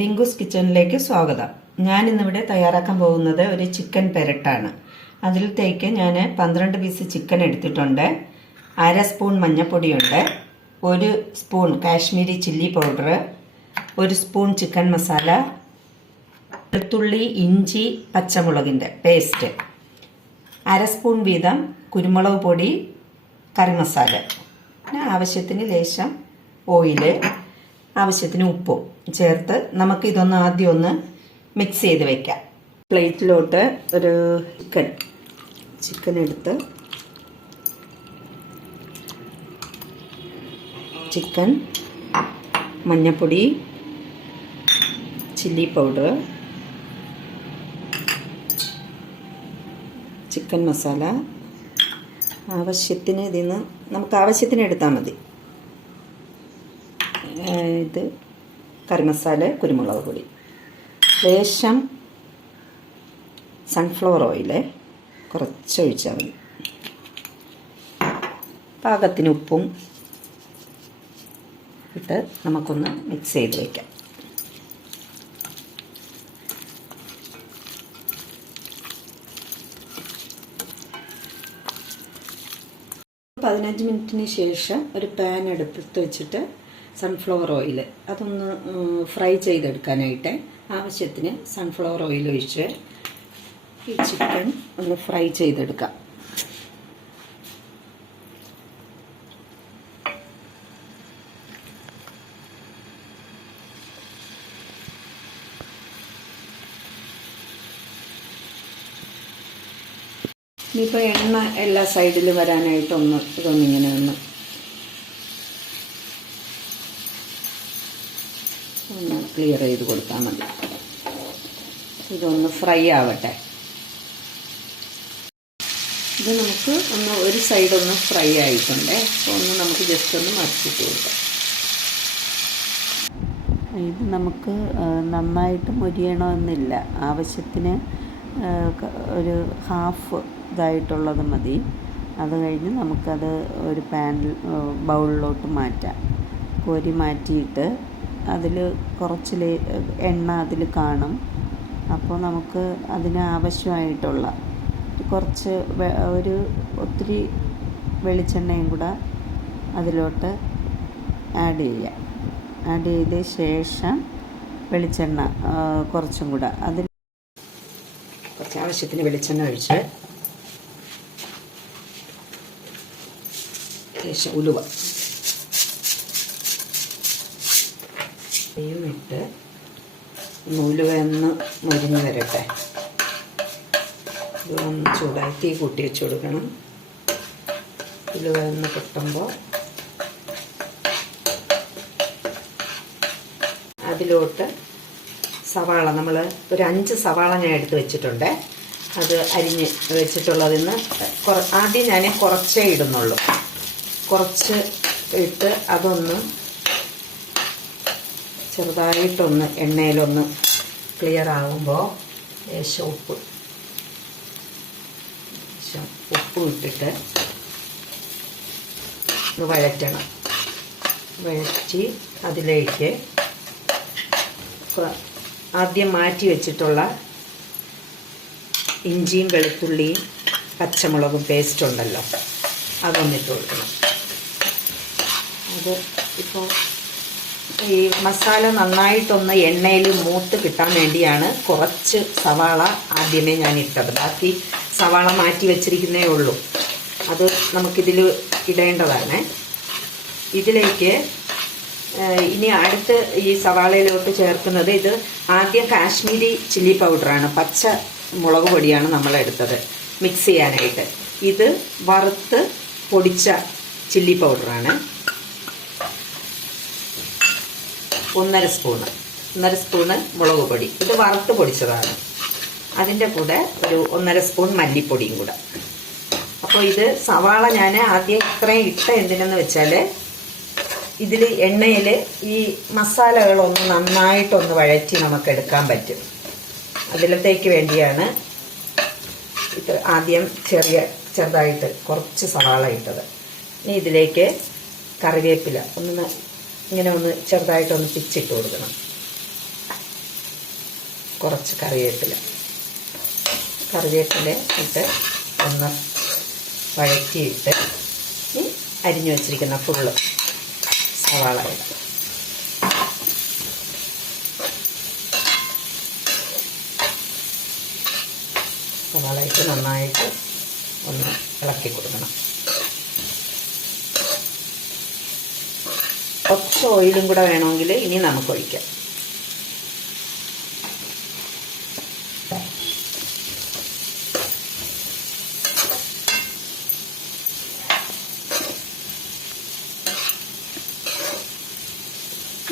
ഡിങ്കൂസ് കിച്ചണിലേക്ക് സ്വാഗതം. ഞാൻ ഇന്നിവിടെ തയ്യാറാക്കാൻ പോകുന്നത് ഒരു ചിക്കൻ പെരട്ടാണ്. അതിലത്തേക്ക് ഞാൻ പന്ത്രണ്ട് പീസ് ചിക്കൻ എടുത്തിട്ടുണ്ട്. അര സ്പൂൺ മഞ്ഞൾപ്പൊടിയുണ്ട് ഒരു സ്പൂൺ കാശ്മീരി ചില്ലി പൗഡർ ഒരു സ്പൂൺ ചിക്കൻ മസാല വെളുത്തുള്ളി ഇഞ്ചി പച്ചമുളകിന്റെ പേസ്റ്റ് അര സ്പൂൺ വീതം കുരുമുളക് പൊടി കറി മസാല പിന്നെ ആവശ്യത്തിന് ലേശം ഓയിൽ ആവശ്യത്തിന് ഉപ്പും. ചേർത്ത് നമുക്ക് ഇതൊന്ന് ആദ്യം ഒന്ന് മിക്സ് ചെയ്ത് വെക്കാം. പ്ലേറ്റിലോട്ട് ഒരു ചിക്കൻ ചിക്കൻ എടുത്ത് ചിക്കൻ മഞ്ഞപ്പൊടി ചില്ലി പൗഡർ ചിക്കൻ മസാല ആവശ്യത്തിന് ഇതിൽ നിന്ന് നമുക്ക് ആവശ്യത്തിന് എടുത്താൽ മതി. ഇത് കറി മസാല കുരുമുളക് പൊടി. ലേശം സൺഫ്ലവർ ഓയിൽ കുറച്ച് ഒഴിച്ചാൽ മതി. പാകത്തിന് ഉപ്പും ഇട്ട് നമുക്കൊന്ന് മിക്സ് ചെയ്ത് വയ്ക്കാം പതിനഞ്ച് മിനിറ്റിന് ശേഷം ഒരു പാൻ അടുപ്പത്ത് വെച്ചിട്ട് സൺഫ്ലവർ ഓയിൽ അതൊന്ന് ഫ്രൈ ചെയ്തെടുക്കാനായിട്ട് ആവശ്യത്തിന് സൺഫ്ലവർ ഓയിൽ ഒഴിച്ച് ഈ ചിക്കൻ ഒന്ന് ഫ്രൈ ചെയ്തെടുക്കാം. ഇനിയിപ്പോൾ എണ്ണ എല്ലാ സൈഡിലും വരാനായിട്ടൊന്ന് ഇതൊന്നിങ്ങനെ ഒന്ന് ഒന്ന് ക്ലിയർ ചെയ്ത് കൊടുത്താൽ മതി. ഇതൊന്ന് ഫ്രൈ ആവട്ടെ. ഇത് നമുക്ക് ഒന്ന് ഒരു സൈഡ് ഒന്ന് ഫ്രൈ ആയിട്ടുണ്ട്. അപ്പോൾ ഒന്ന് നമുക്ക് ജസ്റ്റ് ഒന്ന് മറിച്ചിട്ട് കൊടുക്കാം. ഇത് നമുക്ക് നന്നായിട്ട് മുരിയണമെന്നില്ല. ആവശ്യത്തിന് ഒരു ഹാഫ് ഇതായിട്ടുള്ളത് മതി. അത് കഴിഞ്ഞ് നമുക്കത് ഒരു പാനിൽ ബൗളിലോട്ട് മാറ്റാം. കോരി മാറ്റിയിട്ട് അതിൽ കുറച്ച് എണ്ണ അതിൽ കാണും. അപ്പോൾ നമുക്ക് അതിന് ആവശ്യമായിട്ടുള്ള കുറച്ച് ഒരു ഒത്തിരി വെളിച്ചെണ്ണയും കൂടെ അതിലോട്ട് ആഡ് ചെയ്യാം ആഡ് ചെയ്ത ശേഷം വെളിച്ചെണ്ണ കുറച്ചും കൂടെ അതിൽ കുറച്ച് ആവശ്യത്തിന് വെളിച്ചെണ്ണ ഒഴിച്ച് ശേഷം ഉലുവ. നെയ്യും ഇട്ട് നൂൽ വന്ന് മുരിഞ്ഞ് വരട്ടെ. ഇത് ഒന്ന് ചൂടായി തീ കൂട്ടി വെച്ച് കൊടുക്കണം. ഉലുവ വന്ന് കിട്ടുമ്പോൾ അതിലോട്ട് സവാള നമ്മൾ ഒരു അഞ്ച് സവാള ഞാൻ എടുത്ത് വെച്ചിട്ടുണ്ട്. അത് അരിഞ്ഞ് വെച്ചിട്ടുള്ളതിന്ന് ആദ്യം ഞാൻ കുറച്ചേ ഇടുന്നുള്ളൂ. കുറച്ച് ഇട്ട് അതൊന്ന് ചെറുതായിട്ടൊന്ന് എണ്ണയിലൊന്ന് ക്ലിയർ ആകുമ്പോൾ ലേശം ഉപ്പ്. ലേശം ഉപ്പ് ഇട്ടിട്ട് വഴറ്റണം. വഴറ്റി അതിലേക്ക് ആദ്യം മാറ്റി വെച്ചിട്ടുള്ള ഇഞ്ചിയും വെളുത്തുള്ളിയും പച്ചമുളകും പേസ്റ്റ് ഉണ്ടല്ലോ അതൊന്നിട്ട് കൊടുക്കണം അത് ഇപ്പോൾ ഈ മസാല നന്നായിട്ടൊന്ന് എണ്ണയിൽ മൂത്ത് കിട്ടാൻ വേണ്ടിയാണ് കുറച്ച് സവാള ആദ്യമേ ഞാൻ ഇട്ടത്. ബാക്കി സവാള മാറ്റി വെച്ചിരിക്കുന്നേ ഉള്ളൂ. അത് നമുക്കിതിൽ ഇടേണ്ടതാണ്. ഇതിലേക്ക് ഇനി അടുത്ത് ഈ സവാളയിലോട്ട് ചേർക്കുന്നത് ഇത് ആദ്യം കാശ്മീരി ചില്ലി പൗഡറാണ്. പച്ച മുളക് പൊടിയാണ് നമ്മൾ എടുത്തത് മിക്സ് ചെയ്യാനായിട്ട്. ഇത് വറുത്ത് പൊടിച്ച ചില്ലി പൗഡറാണ്. ഒന്നര സ്പൂണ് ഒന്നര സ്പൂണ് മുളക് പൊടി. ഇത് വറുത്ത് പൊടിച്ചതാണ്. അതിന്റെ കൂടെ ഒരു ഒന്നര സ്പൂൺ മല്ലിപ്പൊടിയും കൂടെ. അപ്പോൾ ഇത് സവാള ഞാൻ ആദ്യം ഇത്രയും ഇട്ട എന്തിനെന്ന് വെച്ചാൽ ഇതിൽ എണ്ണയിൽ ഈ മസാലകളൊന്ന് നന്നായിട്ടൊന്ന് വഴറ്റി നമുക്ക് എടുക്കാൻ പറ്റും. അതിലത്തേക്ക് വേണ്ടിയാണ് ഇത് ആദ്യം ചെറിയ ചെറുതായിട്ട് കുറച്ച് സവാള ഇട്ടത്. ഇനി ഇതിലേക്ക് കറിവേപ്പില ഒന്ന് ഇങ്ങനെ ഒന്ന് ചെറുതായിട്ടൊന്ന് പിച്ചിട്ട് കൊടുക്കണം. കുറച്ച് കറിവേപ്പില. കറിവേപ്പില ഇട്ട് ഒന്ന് വഴറ്റിയിട്ട് അരിഞ്ഞു വെച്ചിരിക്കുന്ന ഫുള്ള് സവാള ഇടാം. സവാള ഇട്ട് നന്നായിട്ട് ഒന്ന് ഇളക്കി കൊടുക്കണം. കുറച്ച് ഓയിലും കൂടെ വേണമെങ്കിൽ ഇനി നമുക്ക് ഒഴിക്കാം.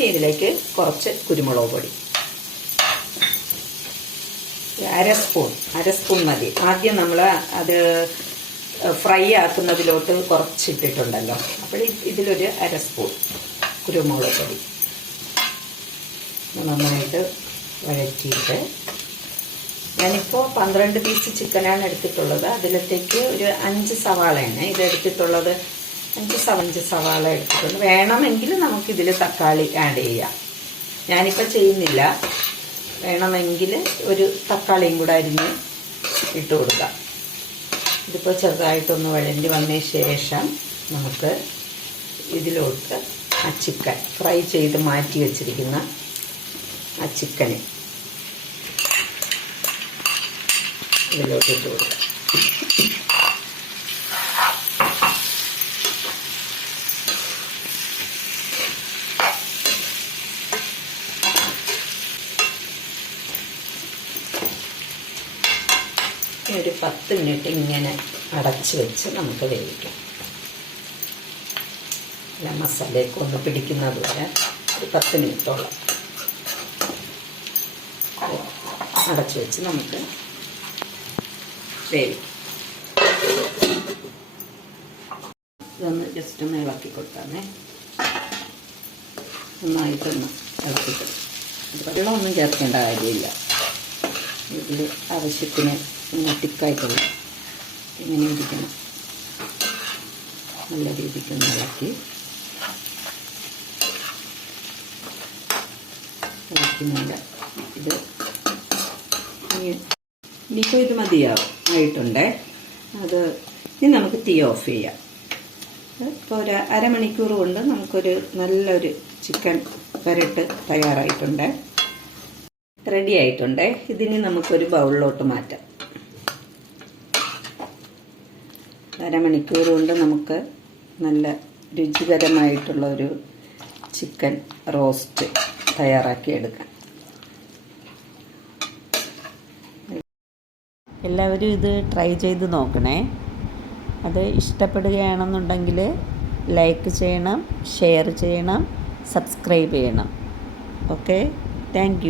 ഇതിലേക്ക് കുറച്ച് കുരുമുളക് പൊടി. അര സ്പൂൺ അര സ്പൂൺ മതി. ആദ്യം നമ്മൾ അത് ഫ്രൈ ആക്കുന്നതിലോട്ട് കുറച്ചിട്ടിട്ടുണ്ടല്ലോ. അപ്പോൾ ഇതിലൊരു അര സ്പൂൺ. കുരുമുളക്. പൊടി നന്നായിട്ട് വഴറ്റിയിട്ട് ഞാനിപ്പോൾ പന്ത്രണ്ട് പീസ് ചിക്കനാണ് എടുത്തിട്ടുള്ളത്. അതിലത്തേക്ക് ഒരു അഞ്ച് സവാളയാണ് ഇത് എടുത്തിട്ടുള്ളത്. അഞ്ച് സവഞ്ച് സവാള എടുത്തിട്ടുണ്ട്. വേണമെങ്കിൽ നമുക്കിതിൽ തക്കാളി ആഡ് ചെയ്യാം. ഞാനിപ്പോൾ ചെയ്യുന്നില്ല. വേണമെങ്കിൽ ഒരു തക്കാളിയും കൂടെ അരിഞ്ഞ് ഇട്ട് കൊടുക്കാം. ഇതിപ്പോൾ ചെറുതായിട്ടൊന്ന് വഴണ്ടി വന്നതിന് ശേഷം നമുക്ക് ഇതിലോട്ട് ആ ചിക്കൻ. ഫ്രൈ ചെയ്ത് മാറ്റി വെച്ചിരിക്കുന്ന ആ ചിക്കന്. ഇതിലോട്ട് ഇട്ട് കൊടുക്കാം ഒരു പത്ത് മിനിറ്റ് ഇങ്ങനെ അടച്ച് വെച്ച് നമുക്ക് വേവിക്കാം. അല്ല മസാലയൊക്കെ ഒന്ന് പിടിക്കുന്നത് വരെ ഒരു പത്ത് മിനിറ്റോളം. അടച്ചു വെച്ച് നമുക്ക് ഇതൊന്ന് ജസ്റ്റ് ഒന്ന് ഇളക്കി കൊടുത്താമേ. നന്നായിട്ടൊന്ന് ഇളക്കി കൊടുക്കാം. വെള്ളമൊന്നും ചേർക്കേണ്ട കാര്യമില്ല. ഇതിൽ ആവശ്യത്തിന് ഇങ്ങനെ ഇങ്ങനെ ഇരിക്കണം. നല്ല രീതിക്ക് ഒന്ന് ഇളക്കി. ഇളക്കുന്നില്ല ഇത് ഇനി ഇനിയിപ്പോൾ ഇത് മതിയാവും. ആയിട്ടുണ്ടേ. അത് ഇനി നമുക്ക് തീ ഓഫ് ചെയ്യാം. ഇപ്പോൾ ഒരു അരമണിക്കൂർ കൊണ്ട് നമുക്കൊരു നല്ലൊരു ചിക്കൻ വരട്ട് തയ്യാറായിട്ടുണ്ട്. റെഡി ആയിട്ടുണ്ട്. ഇതിന് നമുക്കൊരു ബൗളിലോട്ട് മാറ്റാം. അരമണിക്കൂർ കൊണ്ട് നമുക്ക് നല്ല രുചികരമായിട്ടുള്ള ഒരു ചിക്കൻ റോസ്റ്റ് തയ്യാറാക്കി എടുക്കാം എല്ലാവരും ഇത് ട്രൈ ചെയ്ത് നോക്കണേ. അത് ഇഷ്ടപ്പെടുകയാണെന്നുണ്ടെങ്കിൽ ലൈക്ക് ചെയ്യണം ഷെയർ ചെയ്യണം സബ്സ്ക്രൈബ് ചെയ്യണം. Okay thank